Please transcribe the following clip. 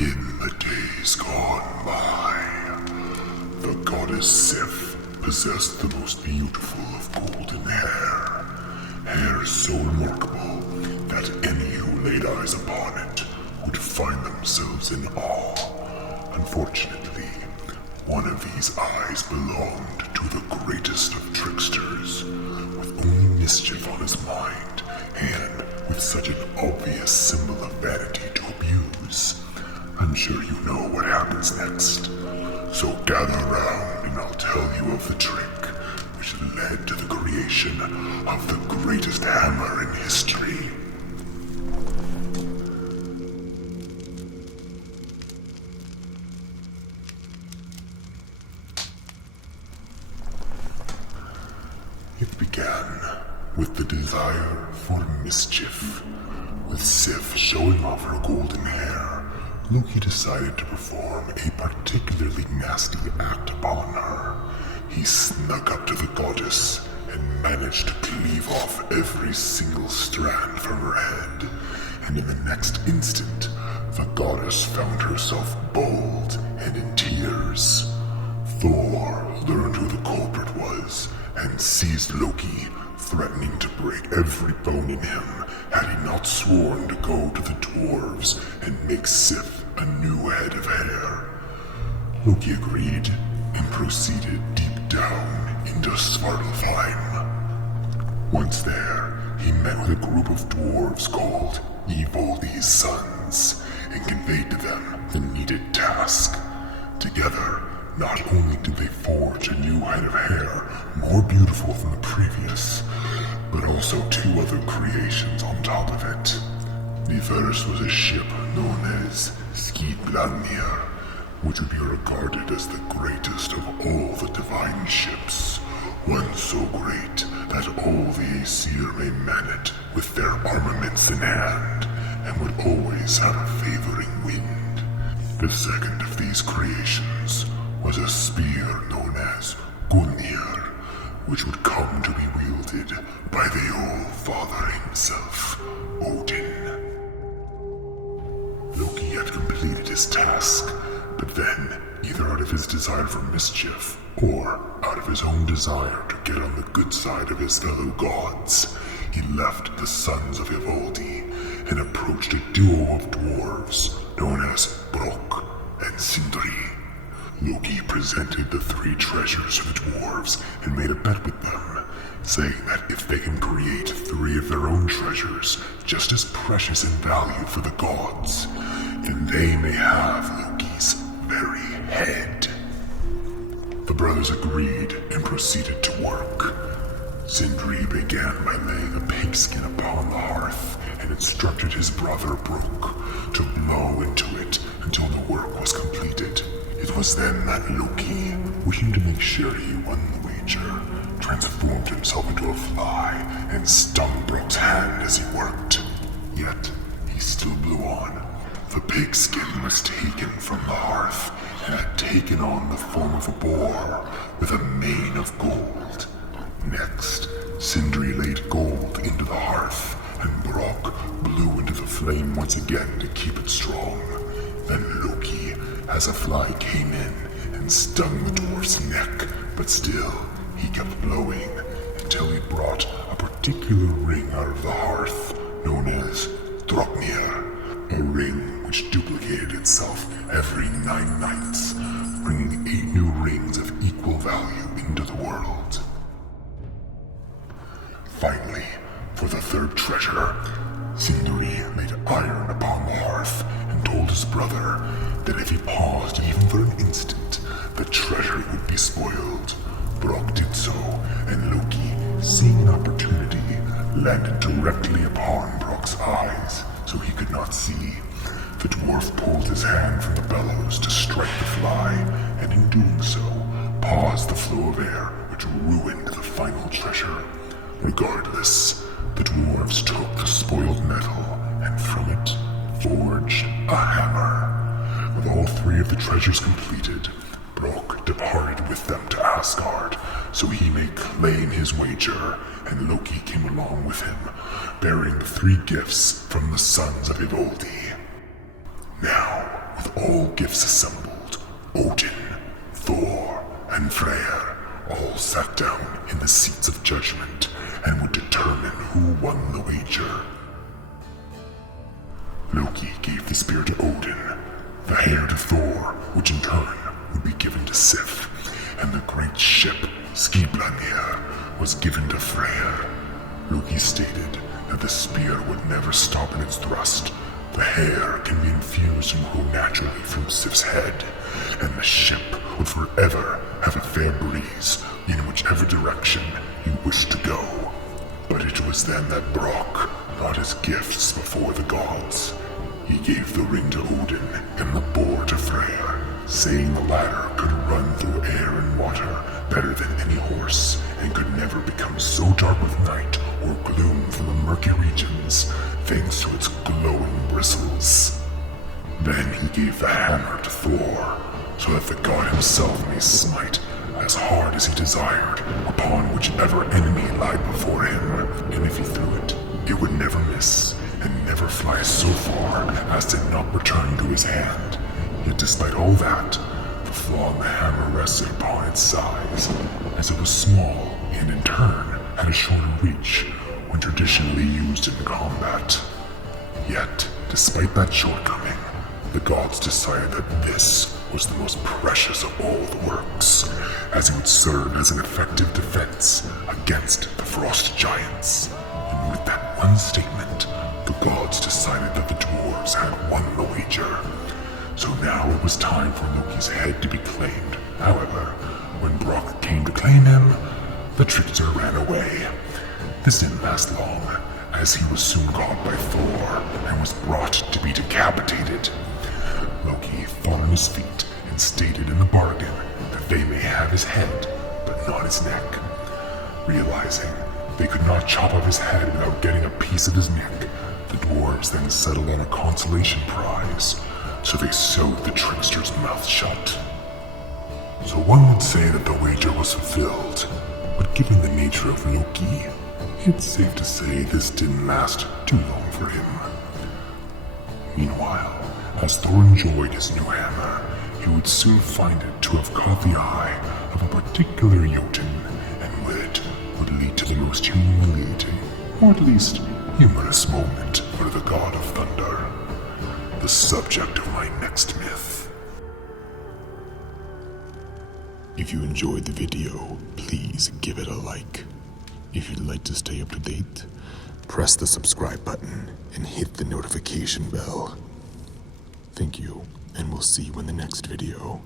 In the days gone by, the goddess Sif possessed the most beautiful of golden hair. Hair so remarkable that any who laid eyes upon it would find themselves in awe. Unfortunately, one of these eyes belonged to the greatest of tricksters, with only mischief on his mind, and with such an obvious symbol of vanity to abuse. I'm sure you know what happens next. So gather round and I'll tell you of the trick which led to the creation of the greatest hammer in history. It began with the desire for mischief. With Sif showing off her golden hair, Loki decided to perform a particularly nasty act upon her. He snuck up to the goddess and managed to cleave off every single strand from her head. And in the next instant, the goddess found herself bald and in tears. Thor learned who the culprit was and seized Loki, threatening to break every bone in him had he not sworn to go to the dwarves and make Sif a new head of hair. Loki agreed and proceeded deep down into Svartalfheim. Once there, he met with a group of dwarves called Ivoldi's Sons and conveyed to them the needed task. Together, not only did they forge a new head of hair more beautiful than the previous, but also two other creations on top of it. The first was a ship known as Skidbladnir, which would be regarded as the greatest of all the divine ships, one so great that all the Aesir may man it with their armaments in hand, and would always have a favoring wind. The second of these creations was a spear known as Gungnir, which would come to be wielded by the All-Father himself, Odin. Loki had completed his task, but then, either out of his desire for mischief, or out of his own desire to get on the good side of his fellow gods, he left the Sons of Ivaldi and approached a duo of dwarves known as Brok and Sindri. Loki presented the three treasures to the dwarves and made a bet with them, saying that if they can create three of their own treasures just as precious in value for the gods, then they may have Loki's very head. The brothers agreed and proceeded to work. Sindri began by laying a pigskin upon the hearth and instructed his brother Brok to blow into it until the work was completed. It was then that Loki, wishing to make sure he won the wager, transformed himself into a fly and stung Brok's hand as he worked. Yet, he still blew on. The pigskin was taken from the hearth and had taken on the form of a boar with a mane of gold. Next, Sindri laid gold into the hearth, and Brok blew into the flame once again to keep it strong. Then Loki, as a fly, came in and stung the dwarf's neck, but still, he kept blowing until he brought a particular ring out of the hearth, known as Draupnir, a ring which duplicated itself every 9 nights, bringing 8 new rings of equal value into the world. Finally, for the third treasure, Sindri laid iron upon the hearth and told his brother that if he paused even for an instant, the treasure would be spoiled. Brok did so, and Loki, seeing an opportunity, landed directly upon Brok's eyes, so he could not see. The dwarf pulled his hand from the bellows to strike the fly, and in doing so, paused the flow of air, which ruined the final treasure. Regardless, the dwarves took the spoiled metal, and from it forged a hammer. With all 3 of the treasures completed, Brok departed with them to Asgard, so he may claim his wager, and Loki came along with him, bearing the 3 gifts from the Sons of Ivaldi. Now, with all gifts assembled, Odin, Thor, and Freyr all sat down in the seats of judgment and would determine who won the wager. Loki gave the spear to Odin, the hair to Thor, which in turn would be given to Sif, and the great ship, Skiblanir, was given to Freyr. Loki stated that the spear would never stop in its thrust. The hair can be infused and grow naturally from Sif's head, and the ship would forever have a fair breeze in whichever direction you wish to go. But it was then that Brock brought his gifts before the gods. He gave the ring to Odin and the boar to Freyr, saying the latter could run through air and water better than any horse, and could never become so dark with night or gloom from the murky regions, thanks to its glowing bristles. Then he gave the hammer to Thor, so that the god himself may smite as hard as he desired upon whichever enemy lied before him, and if he threw it, it would never miss, and never fly so far as to not return to his hand. Yet despite all that, the flaw in the hammer rested upon its size, as it was small and in turn had a shorter reach when traditionally used in combat. Yet, despite that shortcoming, the gods decided that this was the most precious of all the works, as it would serve as an effective defense against the frost giants. And with that one statement, the gods decided that the dwarves had won the wager. So now it was time for Loki's head to be claimed. However, when Brock came to claim him, the trickster ran away. This didn't last long, as he was soon caught by Thor and was brought to be decapitated. Loki fought on his feet and stated in the bargain that they may have his head, but not his neck. Realizing they could not chop off his head without getting a piece of his neck, the dwarves then settled on a consolation prize, so they sewed the trickster's mouth shut. So one would say that the wager was fulfilled, but given the nature of Loki, it's safe to say this didn't last too long for him. Meanwhile, as Thor enjoyed his new hammer, he would soon find it to have caught the eye of a particular Jotun, and with it would lead to the most humiliating, or at least humorous moment for the god of thunder, the subject of my next myth. If you enjoyed the video, please give it a like. If you'd like to stay up to date, press the subscribe button and hit the notification bell. Thank you, and we'll see you in the next video.